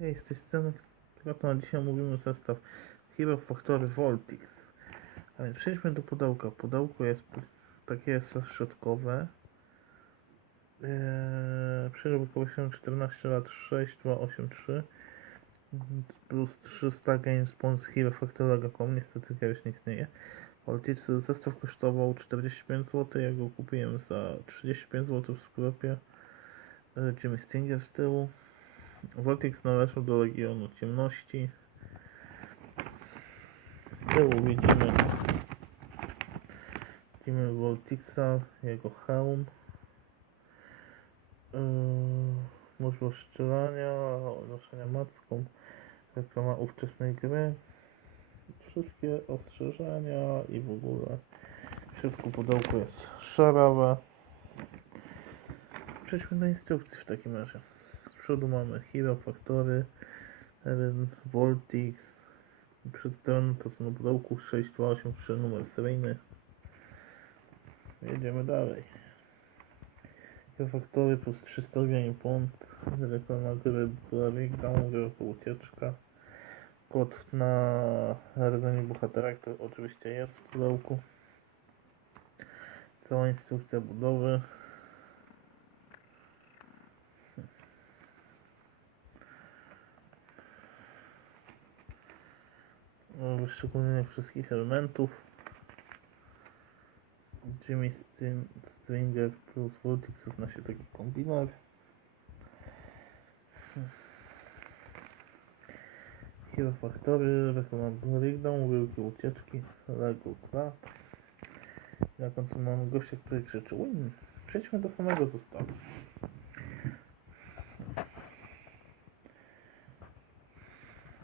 Hej, z tej strony Kraton, a dzisiaj mówimy zestaw Hero Factory Voltix. A więc przejdźmy do pudełka. Pudełko jest takie jest środkowe. Eee, wykorzystany 14 lat 6283 plus 300 Games Spons Hero Factory.com. Niestety już nie istnieje. Voltix zestaw kosztował 45 zł, ja go kupiłem za 35 zł w sklepie. E, Jimmy Stinger z tyłu. Voltix należał do regionu ciemności. Z tyłu widzimy widzimy Voltixa, jego hełm. Yy, możliwość strzelania, noszenia macką, reklama ówczesnej gry. Wszystkie ostrzeżenia i w ogóle w środku pudełko jest szarawe. Przejdźmy do instrukcji w takim razie. Przodu mamy Hero Factory, Voltix, przed stroną to są na pudełku 6283 numer seryjny. Jedziemy dalej. Hero Factory plus 300 granie pont, reklama gry Breakdown, wielka ucieczka. Kod na rdzeniu bohatera, który oczywiście jest w pudełku. Cała instrukcja budowy. Wyszczególnienie wszystkich elementów. Jimmy String, Stringer plus Voltix równa się taki kombinar. Hero Factory, reklama Breakdown, wielkie ucieczki, Lego Club. Na końcu mamy gościa, który krzyczy win. Przejdźmy do samego zestawu.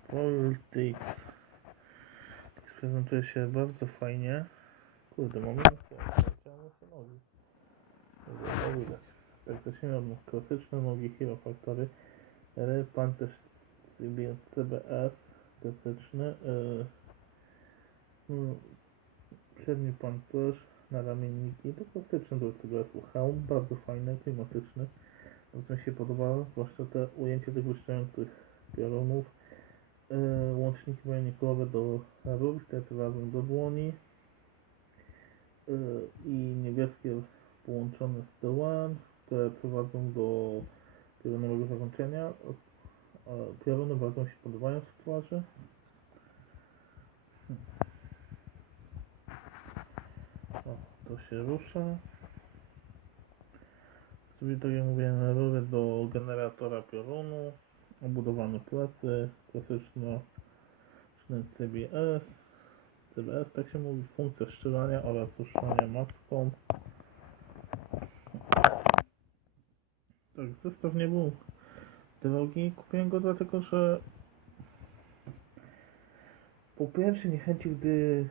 Voltix. Prezentuje się bardzo fajnie. Kurde, mamy nogi. Dobra, to widać. Praktycznie od nich klasyczne nogi Hero Factory. R, pancerz CB CBS, klasyczny. Yy, przedni pancerz na ramienniki, to klasyczny do tego hełm, bardzo fajny, klimatyczny. Bardzo mi się podoba, zwłaszcza te ujęcie tych błyszczących piorunów. Yy, łączniki wojennikowe do rur, te prowadzą do dłoni yy, i niebieskie połączone z tyłem, które prowadzą do piorunowego zakończenia. Yy, Pioruny bardzo się podobają w twarzy. Hmm. O, to się rusza. Sobie tak jak mówiłem, rury do generatora piorunu obudowane plecy, klasyczne CBS, CBS tak się mówi, funkcja strzelania oraz ruszania maską. Tak, zestaw nie był drogi, kupiłem go dlatego, że po pierwsze niechęci, gdy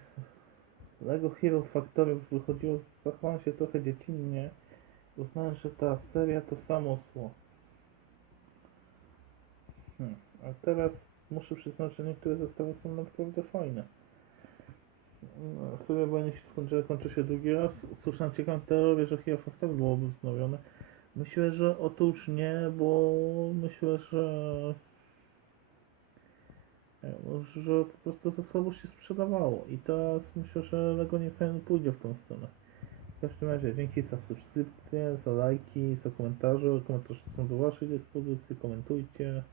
Lego Hero Factory wychodziło, zachowałem się trochę dziecinnie, uznałem, że ta seria to samo zło. Hmm. A teraz muszę przyznać, że niektóre zestawy są naprawdę fajne. No, sobie bo nie się skończy, kończy się drugi raz. Słyszałem ciekawą teorię, że Hero Factory byłoby wznowione. Myślę, że otóż nie, bo myślę, że że po prostu za słabo się sprzedawało i teraz myślę, że Lego nie pójdzie w tą stronę. W każdym razie dzięki za subskrypcję, za lajki, za komentarze. Komentarze są do waszej dyspozycji, komentujcie.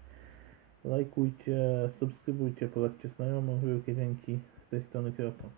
Lajkujcie, subskrybujcie, polećcie znajomym. Wielkie dzięki z tej strony Kieropon.